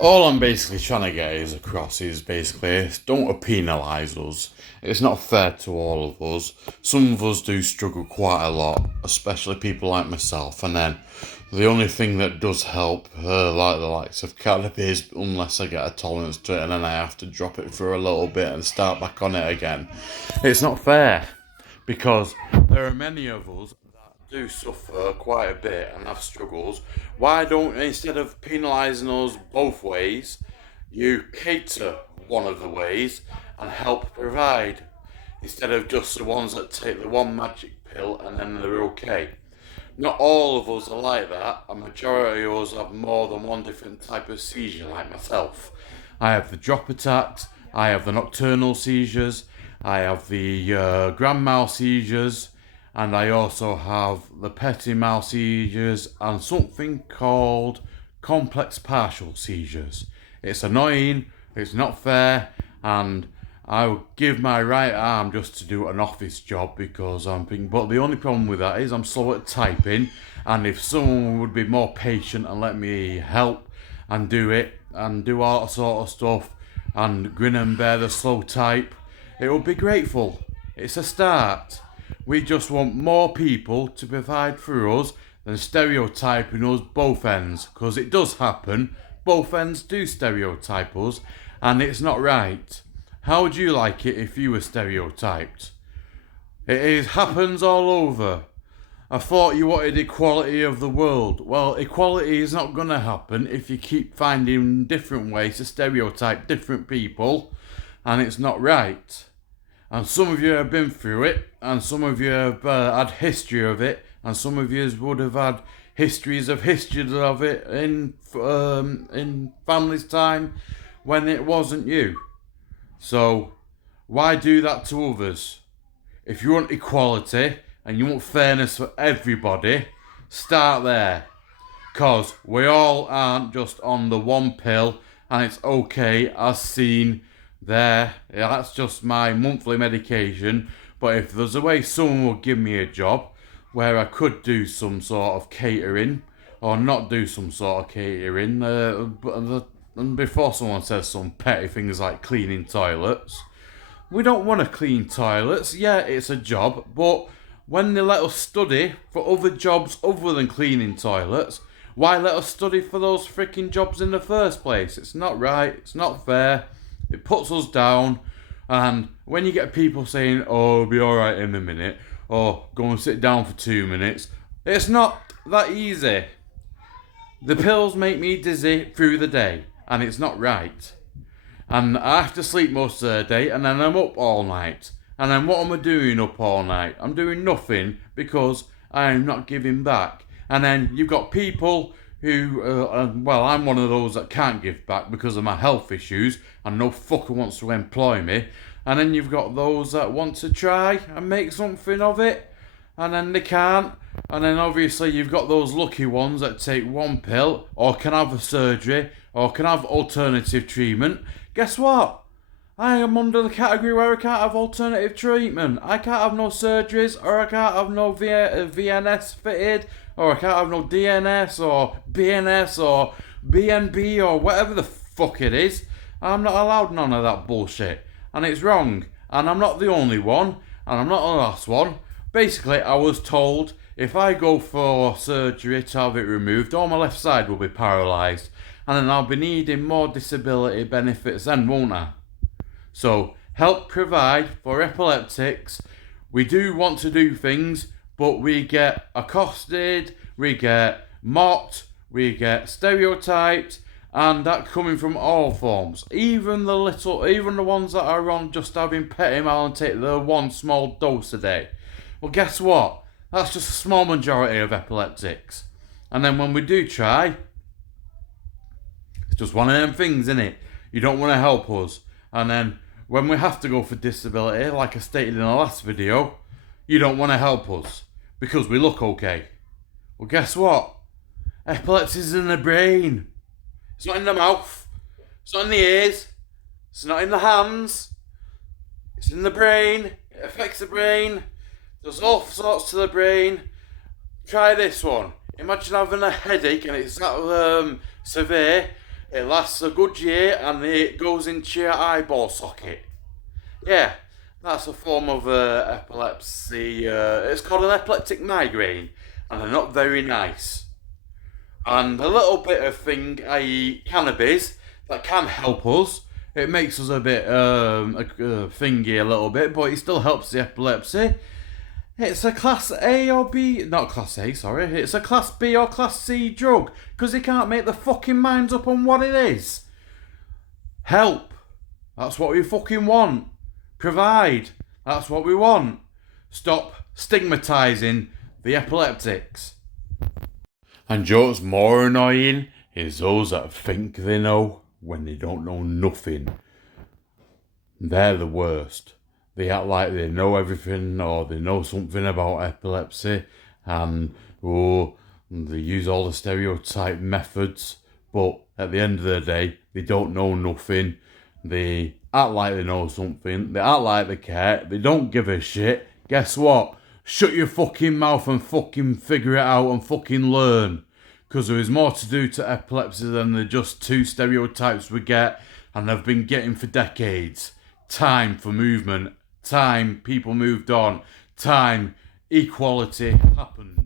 All I'm basically trying to get is across is basically don't penalise us. It's not fair to all of us. Some of us do struggle quite a lot, especially people like myself. And then the only thing that does help, like the likes of cannabis, unless I get a tolerance to it and then I have to drop it for a little bit and start back on it again. It's not fair because there are many of us do suffer quite a bit and have struggles. Why don't, instead of penalising us both ways, you cater one of the ways and help provide, instead of just the ones that take the one magic pill and then they're okay? Not all of us are like that. A majority of us have more than one different type of seizure, like myself. I have the drop attacks, I have the nocturnal seizures, I have the grand mal seizures, and I also have the petit mal seizures and something called complex partial seizures. It's annoying, it's not fair, and I would give my right arm just to do an office job because I'm thinking, but the only problem with that is I'm slow at typing, and if someone would be more patient and let me help and do it and do all that sort of stuff and grin and bear the slow type, it would be grateful. It's a start. We just want more people to provide for us than stereotyping us both ends, because it does happen. Both ends do stereotype us, and it's not right. How would you like it if you were stereotyped? Happens all over. I thought you wanted equality of the world. Well, equality is not going to happen if you keep finding different ways to stereotype different people, and it's not right. And some of you have been through it, and some of you have had history of it, and some of you would have had histories of it in family's time when it wasn't you. So why do that to others? If you want equality and you want fairness for everybody, start there. Because we all aren't just on the one pill, and it's okay as seen there. Yeah, that's just my monthly medication. But if there's a way someone would give me a job where I could do some sort of catering or not do some sort of catering, and before someone says some petty things like cleaning toilets, we don't want to clean toilets. Yeah, it's a job, but when they let us study for other jobs other than cleaning toilets, why let us study for those freaking jobs in the first place? It's not right, it's not fair. It puts us down, and when you get people saying, oh, it'll be alright in a minute, or go and sit down for 2 minutes, it's not that easy. The pills make me dizzy through the day, and it's not right. And I have to sleep most of the day, and then I'm up all night. And then what am I doing up all night? I'm doing nothing because I'm not giving back. And then you've got people who, I'm one of those that can't give back because of my health issues, and no fucker wants to employ me. And then you've got those that want to try and make something of it, and then they can't. And then obviously you've got those lucky ones that take one pill, or can have a surgery, or can have alternative treatment. Guess what? I am under the category where I can't have alternative treatment. I can't have no surgeries, or I can't have no VNS fitted, or I can't have no DNS, or BNS, or BNB, or whatever the fuck it is. I'm not allowed none of that bullshit. And it's wrong. And I'm not the only one, and I'm not the last one. Basically, I was told if I go for surgery to have it removed, all my left side will be paralysed. And then I'll be needing more disability benefits then, won't I? So, help provide for epileptics. We do want to do things, but we get accosted, we get mocked, we get stereotyped, and that coming from all forms. Even the ones that are on just having Petimal and take the one small dose a day. Well, guess what? That's just a small majority of epileptics. And then when we do try, it's just one of them things, innit? You don't want to help us. And then when we have to go for disability, like I stated in the last video, you don't want to help us because we look okay. Well, guess what? Epilepsy is in the brain. It's not in the mouth. It's not in the ears. It's not in the hands. It's in the brain. It affects the brain. There's all sorts to the brain. Try this one. Imagine having a headache and it's that severe, It lasts a good year and it goes into your eyeball socket. Yeah, that's a form of epilepsy. It's called an epileptic migraine, and they're not very nice. And a little bit of thing, i.e., cannabis, that can help us. It makes us a bit thingy a little bit, but it still helps the epilepsy. It's a class A or B, not class A, sorry. It's a class B or class C drug because they can't make the fucking minds up on what it is. Help. That's what we fucking want. Provide. That's what we want. Stop stigmatising the epileptics. And Joe, what's more annoying is those that think they know when they don't know nothing. They're the worst. They act like they know everything or they know something about epilepsy and they use all the stereotype methods, but at the end of the day, they don't know nothing. They act like they know something. They act like they care. They don't give a shit. Guess what? Shut your fucking mouth and fucking figure it out and fucking learn. Because there is more to do to epilepsy than the just two stereotypes we get and have been getting for decades. Time for movement. Time people moved on. Time equality happened.